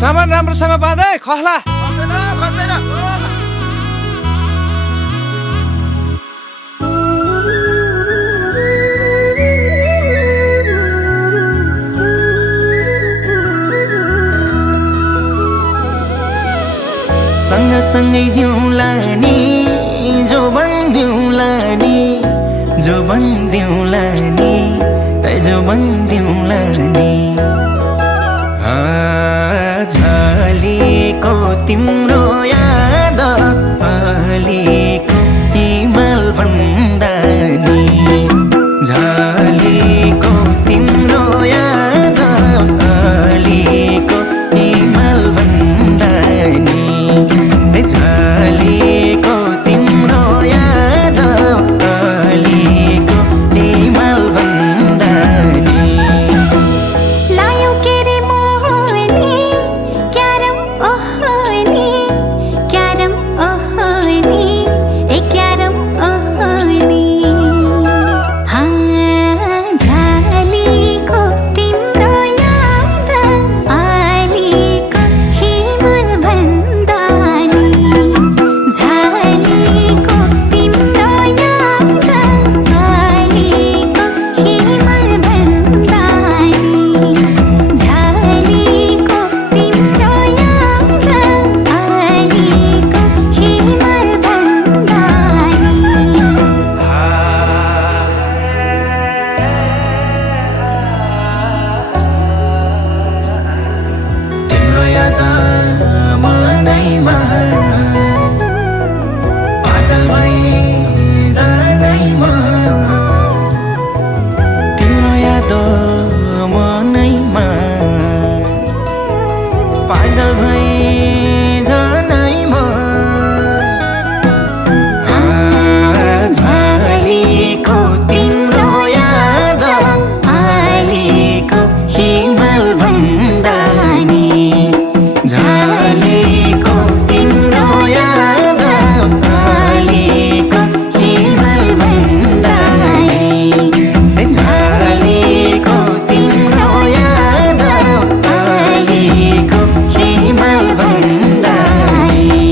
सामान राम्रोसँग बाँध है, खस्ला। खस्दैन। सँगसँगै जिउँला नि, जो बन्दिउँला नि, जो बन्दिउँला नि, जो बन्दिउँला नि। झलेको तिम्रो याद अलिको हिमाल भन्दा नि, झलेको तिम्रो याद अलिको हिमाल भन्दा नि, झलेको तिम्रो याद अलिको हिमाल भन्दा नि। लायो के रे मोहनी क्यारम ओहनी, क्यारम ओहनी, ए क्यारम ओहनी। झलेको तिम्रो याद अलिको हिमाल भन्दा नि, झलेको तिम्रो याद अलिको हिमाल भन्दा नि, झलेको तिम्रो याद अलिको हिमाल भन्दा तिम्रो याद मनैमा पागल भई जानैमा, तिम्रो याद मनैमा पागल भई जानैमा। झलेको तिम्रो याद अलिको हिमाल भन्दा नि, झलेको तिम्रो याद अलिको हिमाल भन्दा नि, झलेको तिम्रो याद अलिको हिमाल भन्दा नि।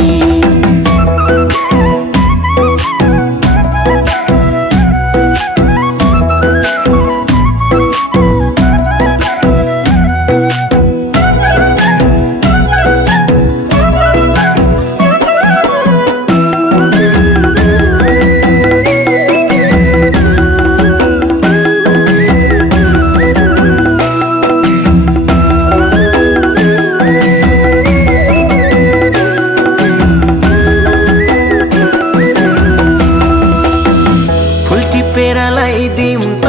फुल टिपेर लगाइदिउँ त,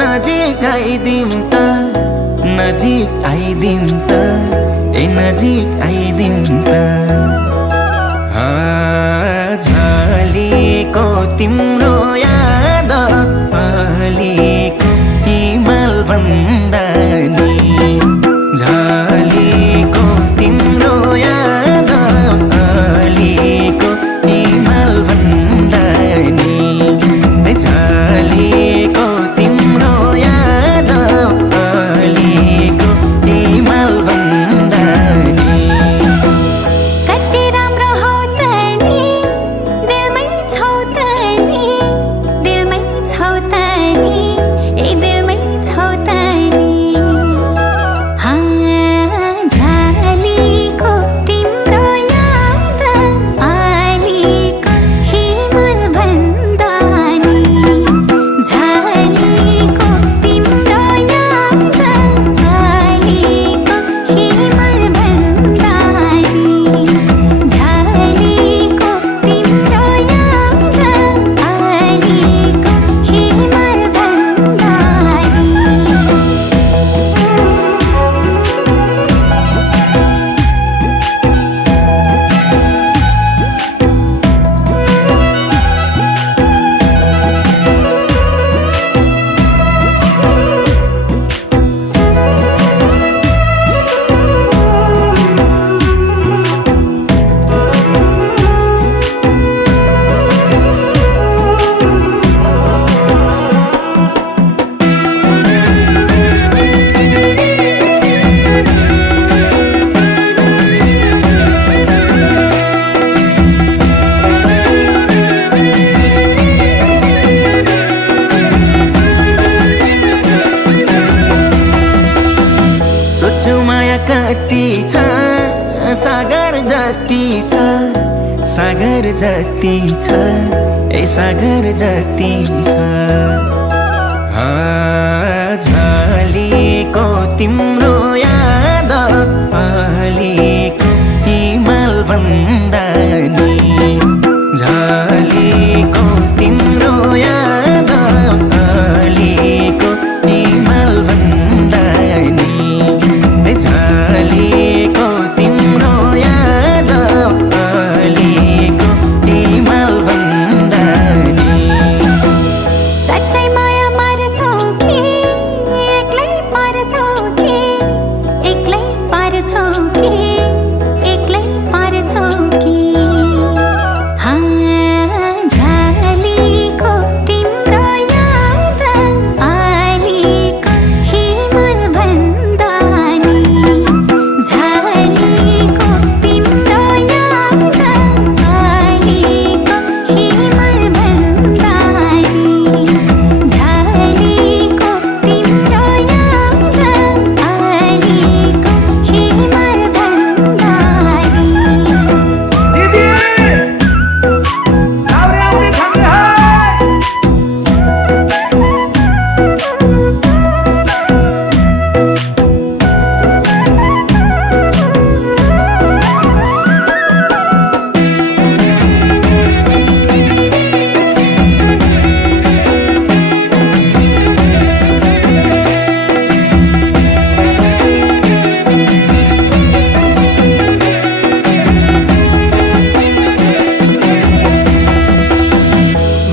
नजिक आइदिउँ त, नजिक आइदिउँ त, ए नजिक आइदिउँ त। झलेको तिम्रो याद अलिको हिमाल भन्दा नि, झलेको तिम्रो याद अलिको हिमाल भन्दा नि, झलेको तिम्रो याद अलिको हिमाल भन्दा नि। जति छ सागर जति छ सागर जति छ ए सागर जति छ झलेको तिम्रो याद अलिको हिमाल भन्दा नि झलेको तिम्रो याद अलिको हिमाल भन्दा नि झलेको तिम्रो याद अलिको हिमाल भन्दा नि चट्टै माया मार्छौ कि एक्लै पार्छौ कि एक्लै पार्छौ कि एक्लै पार्छौ कि झलेको तिम्रो याद अलिको हिमाल भन्दा नि झलेको तिम्रो याद अलिको हिमाल भन्दा नि झलेको तिम्रो याद अलिको हिमाल भन्दा नि दिदी लाउरे आउने छन् है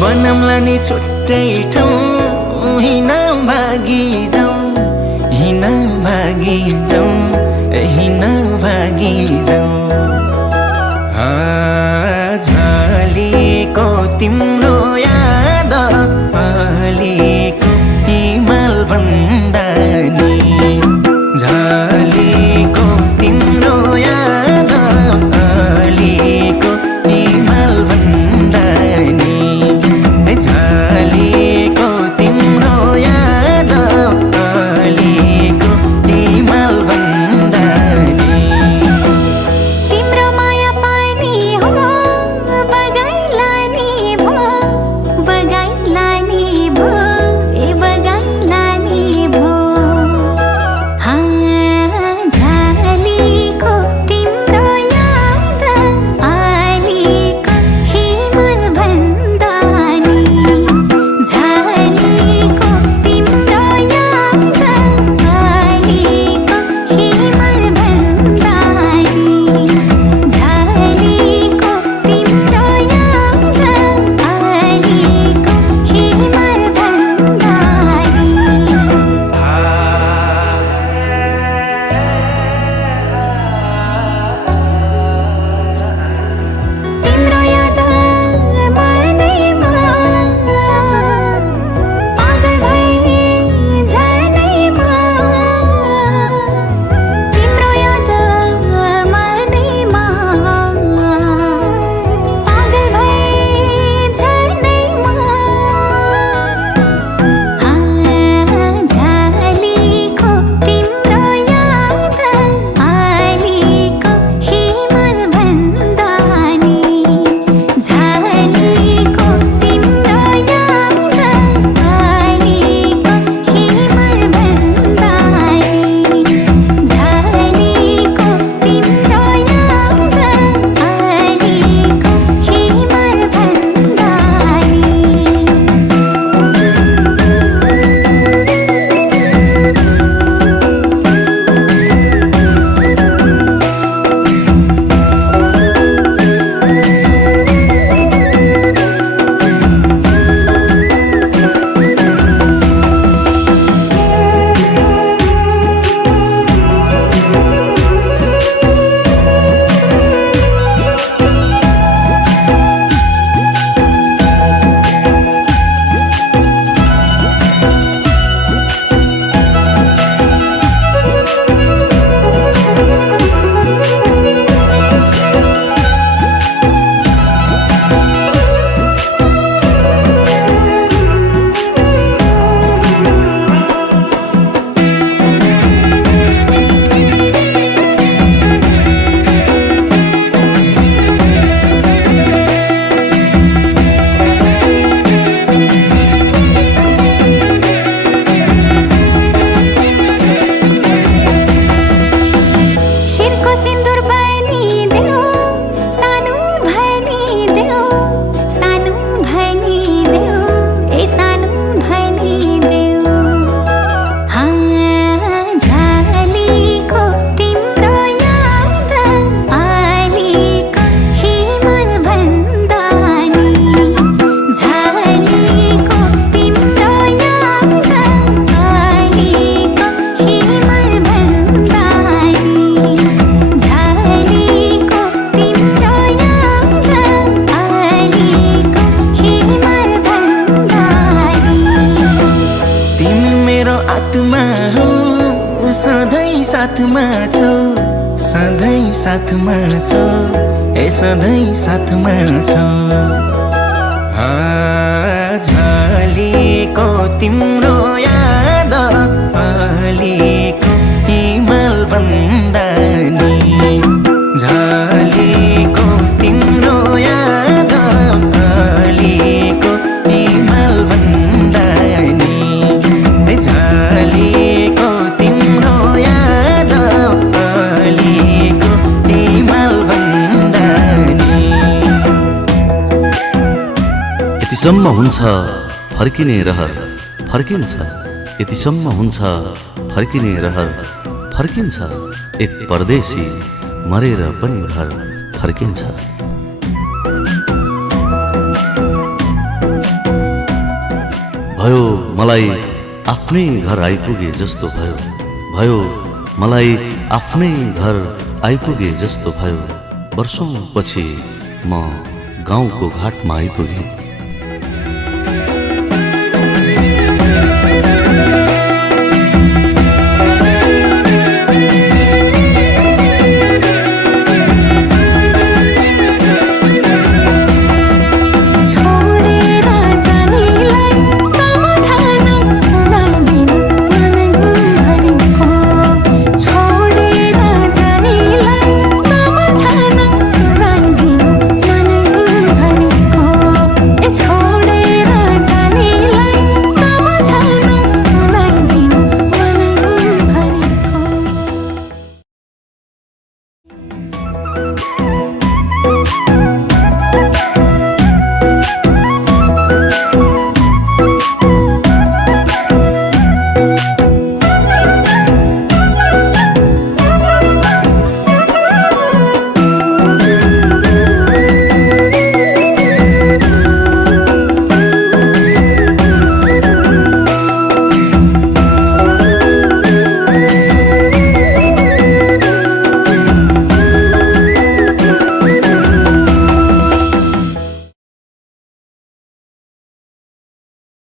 बनौँला नि छुट्टै ठाउँ हिँड भागी जाउँ हिँड भागी जाउँ हिँड भागी जाउँ झलेको तिम्रो याद अलिको हिमाल भन्दा नि झलेको तिम्रो याद अलिको हिमाल भन्दा नि झलेको तिम्रो याद अलिको हिमाल भन्दा नि तिम्रो माया पानी हो बगाइला नि भो साथमा छौ सधैँ साथमा छौ ए सधैँ साथमा छौ झलेको तिम्रो याद अलिको हिमाल भन्दा नि झलेको तिम्रो याद अलिको हिमाल भन्दा नि झलेको तिम्रो याद अलिको हिमाल भन्दा नि यतिसम्म हुन्छ फर्किने रहर फर्किन्छ यतिसम्म हुन्छ फर्किने रहर फर्किन्छ एक परदेशी मरेर पनि घर फर्किन्छ भयो मलाई आफ्नै घर आइपुगे जस्तो भयो मलाई आफ्नै घर आइपुगे जस्तो भयो वर्षौं पछि म गाउँको घाटमा आइपुगेँ